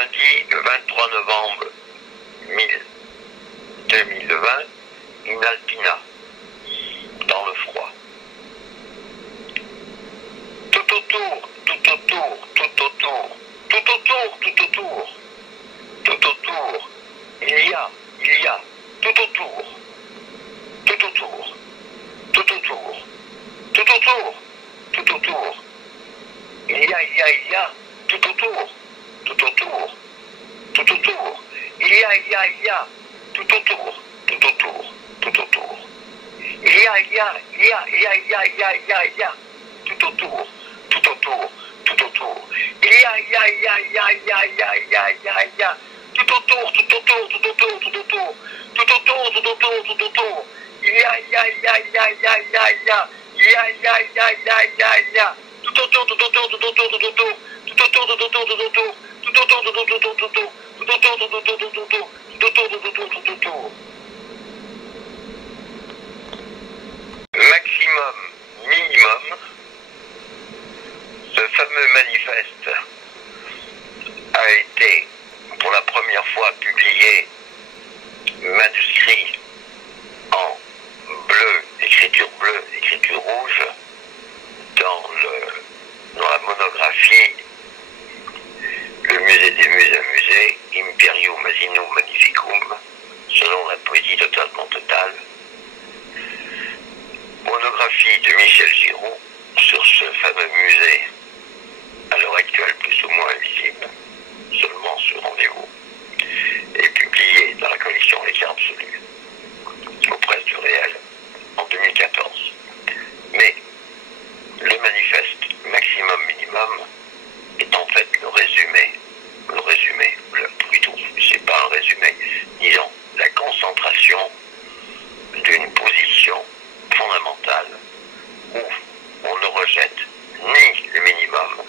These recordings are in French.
lundi 23 novembre 2020, in Alpina, dans le froid. Tout autour, tout autour, tout autour, tout autour, tout autour, tout autour, il y a, tout autour, tout autour, tout autour, tout autour, tout autour, il y a, tout autour, tout autour, tout autour, il y a, tout autour, tout autour, tout autour, il y a, tout autour, tout autour, tout autour, il y a, tout autour, tout autour, tout autour, tout autour, tout autour, tout autour, tout autour, il y a, tout autour, tout autour, tout autour, tout autour, tout autour, tout autour, tout autour, tout autour, tout autour, tout autour, tout autour, tout autour, tout autour, tout autour, tout autour. Maximum, minimum, ce fameux manifeste a été pour la première fois publié manuscrit en bleu, écriture rouge, dans la monographie Le musée des musées, Imperium Asinum Magnificum, selon la poésie totalement totale. Monographie de Michel Giroux sur ce fameux musée, à l'heure actuelle plus ou moins invisible, seulement sur rendez-vous, et publié dans la collection L'écart absolu, aux presses du Réel, en 2014. Mais le manifeste maximum minimum est en fait le résumé, plutôt, c'est pas un résumé, disons, la concentration d'une position fondamentale où on ne rejette ni le minimum,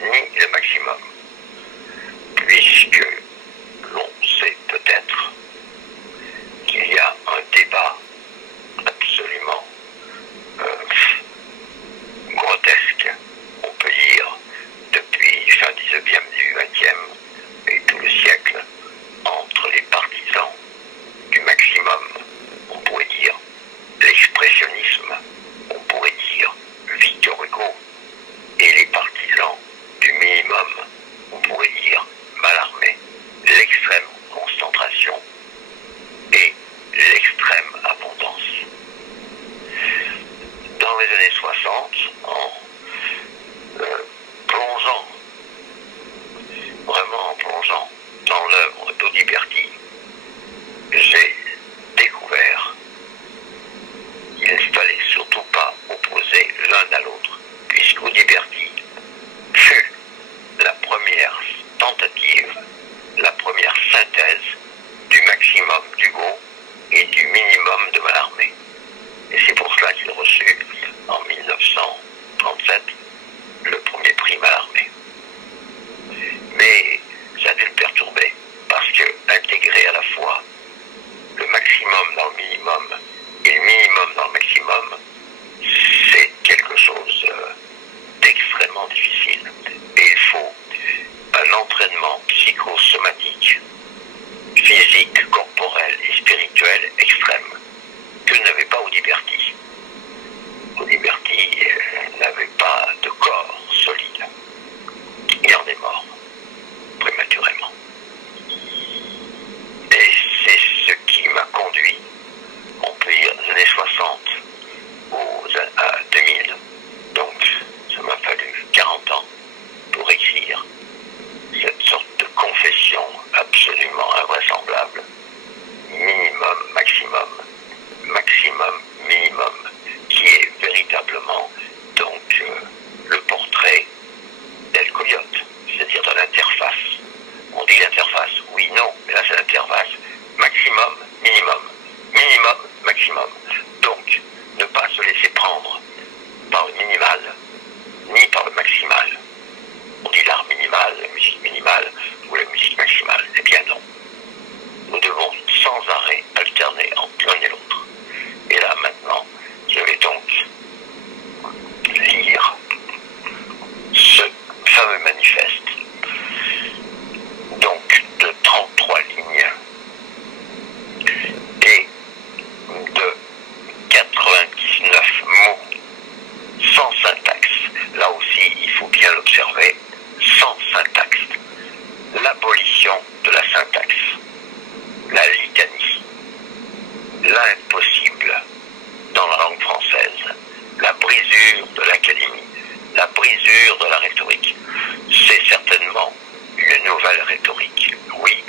ni le maximum, puisque l'on sait peut-être qu'il y a un débat absolument grotesque, on peut dire, depuis fin 19e, début 20e et tout le siècle, entre les partisans du maximum, on pourrait dire l'expressionnisme, on pourrait dire Victor Hugo, et les partisans du minimum, on pourrait dire Mallarmé, l'extrême concentration et l'extrême abondance. Dans les années 60, en plongeant dans l'œuvre d'Audiberti, j'ai découvert qu'il ne fallait surtout pas opposer l'un à l'autre, puisqu'Audiberti fut la première tentative, la première synthèse du maximum d'Hugo et du minimum de Mallarmé. Et c'est pour cela qu'il reçut en 1937 le premier prix Mallarmé. Mais ça a dû le perturber, parce que intégrer à la fois le maximum dans le minimum et le minimum dans le maximum, c'est quelque chose d'extrêmement difficile. Et il faut un entraînement psychosomatique, physique, corporel et spirituel extrême, que n'avait pas Audiberti. Audiberti n'avait pas de corps solide. Il en est mort prématurément. Et c'est ce qui m'a conduit, on peut dire, des années 60 à 2000. Donc, ça m'a fallu 40 ans pour écrire cette sorte de confession absolument invraisemblable, minimum, maximum, impossible dans la langue française. La brisure de l'académie, la brisure de la rhétorique. C'est certainement une nouvelle rhétorique, oui,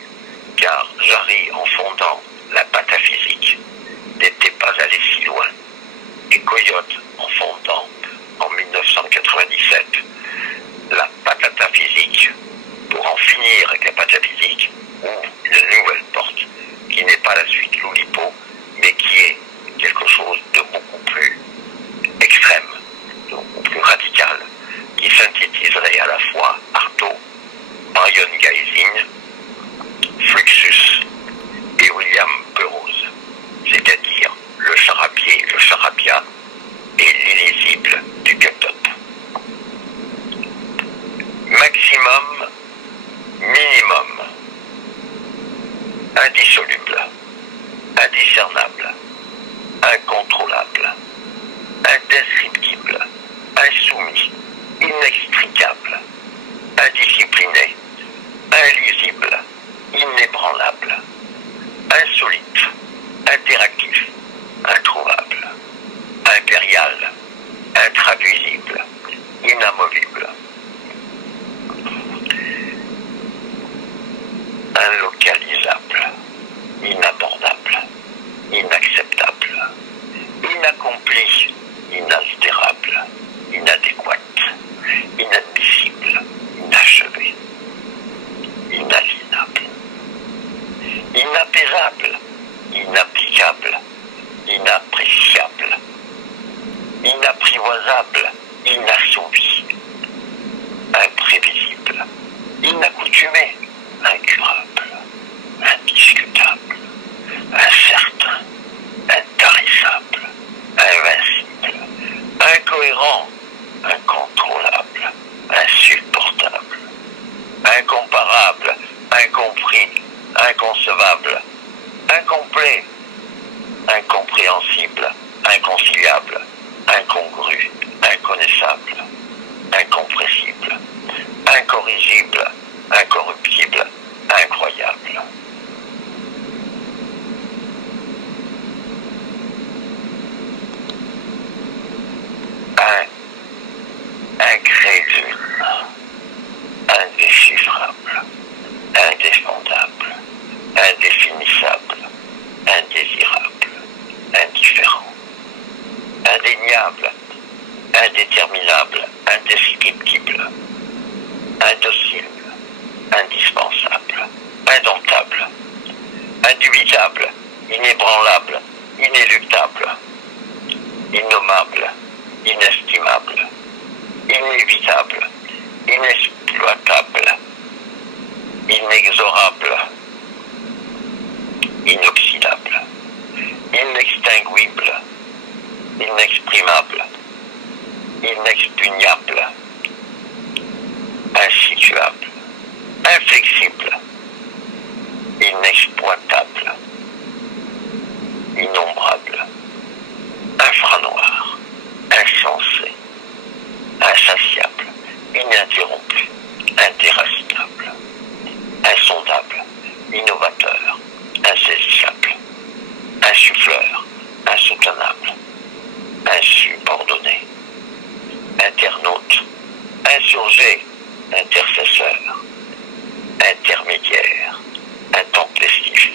car Jarry, en fondant la pataphysique, n'était pas allé si loin. Et Coyote, en fondant en 1997 la pataphysique, pour en finir avec la pataphysique, ouvre une nouvelle porte qui n'est pas la suite Loulipo, mais qui est quelque chose de beaucoup plus extrême, de beaucoup plus radical, qui synthétiserait à la fois Artaud, Marion Geising, Fluxus et William Burroughs, c'est-à-dire le charabia et l'illisible du cut-up. Maximum, minimum, indissoluble, indiscernable, incontrôlable, indescriptible, insoumis, inextricable, indiscipliné, illisible, inébranlable, insolite, interactif, introuvable, impérial, intraduisible, inamovible, inlocalisable, inabordable, inacceptable, inaccompli, inaltérable, inadéquate, inadmissible, inachevé, inaliénable, inapaisable, inapplicable, inappréciable, inapprivoisable, inassouvi, imprévisible, inaccoutumé, incurable, indiscutable, incertain, intarissable, invincible, incohérent, incontrôlable, insupportable, incomparable, incompris, inconcevable, incomplet, incompréhensible, inconciliable, incongru, inconnaissable, incompressible, incorrigible, incorruptible, incroyable. Incrédule, indéchiffrable, indéfendable, indéfinissable, indésirable, indifférent, indéniable, indéterminable, indescriptible, indocile, indispensable, indomptable, indubitable, inébranlable, inéluctable, innommable, inestimable, inévitable, inexploitable, inexorable, inoxydable, inextinguible, inexprimable, inexpugnable, insituable, inflexible, inexploitable, innombrable, infranoir, insensé, insatiable, ininterrompu, indéracinable, insondable, innovateur, insaisissable, insuffleur, insoutenable, insubordonné, internaute, insurgé, intercesseur, intermédiaire, intempestif,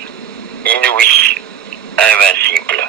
inouï, invincible,